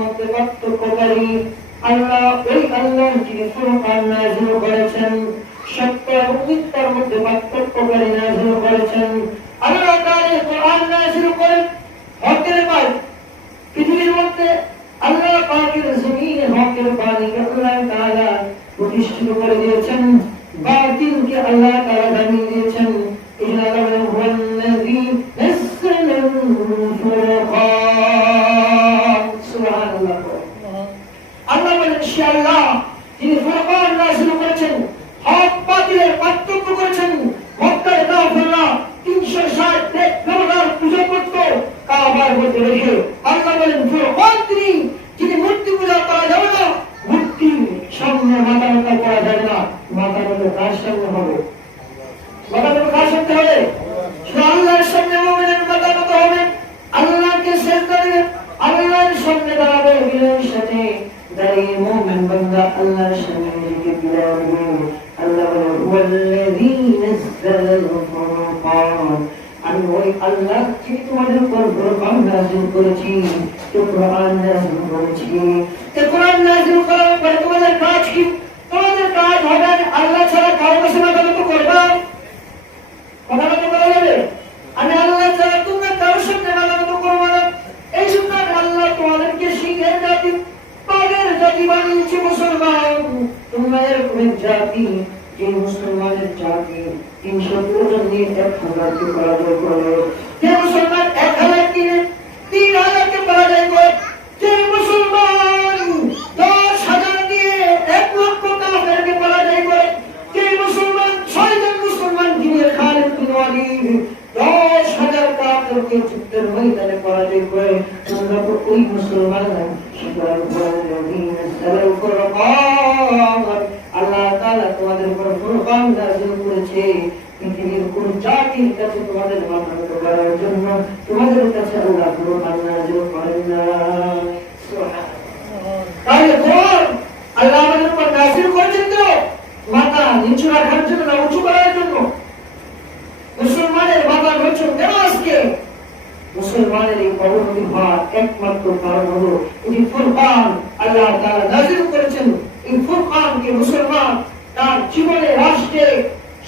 মধ্যে পার্থক্যকারী আল্লাহ, ওই আল্লাহ যিনি ফুরকান নাযিল করেছেন, সত্য এবং মিথ্যার মধ্যে পার্থক্যকারী নাযিল করেছেন। আল্লাহ তাআলা কোরআন নাযিল করেন হকের পথ। পৃথিবীর মধ্যে আল্লাহ পাকের জমিনে হকের বাণীকে আল্লাহ তাআলা প্রতিষ্ঠিত করে দিয়েছেন, বাতিলকে আল্লাহ তাআলা দামিয়ে দিয়েছেন। আল্লাহ বলেন সে আল্লাহ যিনি ফুরকান নাযিল করেছেন, হক বাতিলের পার্থক্য করেছেন। মক্কার কাফেররা 360 দেবতার পূজা করত কাবার মধ্যে রেখে। আল্লাহ বলেন ফুরকান তিনি যিনি মূর্তি পূজা করা যাবে না, মূর্তির সামনে মাথা নত করা যাবে না। মাথা নত কার সামনে হবে? মাথা নত কার সামনে হবে? আল্লাহর সামনে মুমিনের মাথা নত হবে, আল্লাহকে সিজদা দিবে, আল্লাহর সামনে দাঁড়াবে। বিনয়ের সাথে দাঁড়িয়ে মুমিন বান্দা আল্লাহর সামনে নিজেকে বিনয় করবে। আল্লাহ বলেন ওয়াল্লাযী নাযালাল ফুরকান, আমি ওই আল্লাহ যিনি তোমাদের উপর ফুরকান নাযিল করেছি, কোরআন নাযিল করেছি। এই কোরআন নাযিল করার পরে তোমাদের কাজ কি? তোমাদের কাজ হবে আল্লাহ ছাড়া কারো কাছে মাথা নত করবে না। কথা বলতে করা যাবে? আমি আল্লাহ ছাড়া তোমরা কারোর সামনে মাথা নত করবে না। এই জন্য আল্লাহ তোমাদেরকে শিখের জাতি, পাগের জাতি বানিয়েছে মুসলমান। তোমরা এরকম এক জাতি যে মুসলমানের জাতি 300 জন নিয়ে 1000কে পরাজয় করে, যে মুসলমান 1000 দিনে 3000কে পরাজয় করে, যে মুসলমান 10,000 দিয়ে 1 লক্ষ কাফেরকে পরাজয় করে, যে মুসলমান 6 জন মুসলমান দিয়ে খালিদ বিন ওয়ালিদ 10,000 কাফেরকে যুদ্ধের ময়দানে পরাজয় করে, তোমরা তো ওই মুসলমান। আল্লাহ তাআলা তোমাদের উপর ফুরকান নাযিল করেছে পৃথিবীর কোন জাতির কাছে তোমাদের মাথা নত করার জন্য। তোমাদের কাছে আল্লাহ ফুরকান নাযিল করেন না। সুবহানাল্লাহ। তাহলে কোরআন আল্লাহ আমাদের উপর নাযিল করেছেন তো মাথা নিচু রাখার জন্য না উঁচু করার জন্য? মুসলমানের মাথা নিচু কেন আজকে? মুসলমানের এই অবনতি হওয়ার একমাত্র কারণ হলো এই ফুরকান আল্লাহ তাআলা নাযিল করেছেন। এই ফুরকানকে মুসলমান তার জীবনে, রাষ্ট্রে,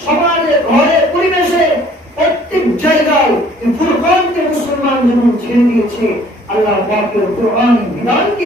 সমাজে, ঘরে, পরিবেশে, প্রত্যেক জায়গায় এই ফুরকানকে মুসলমান যখন ছেড়ে দিয়েছে, আল্লাহ পাকের কোরআন বিধানকে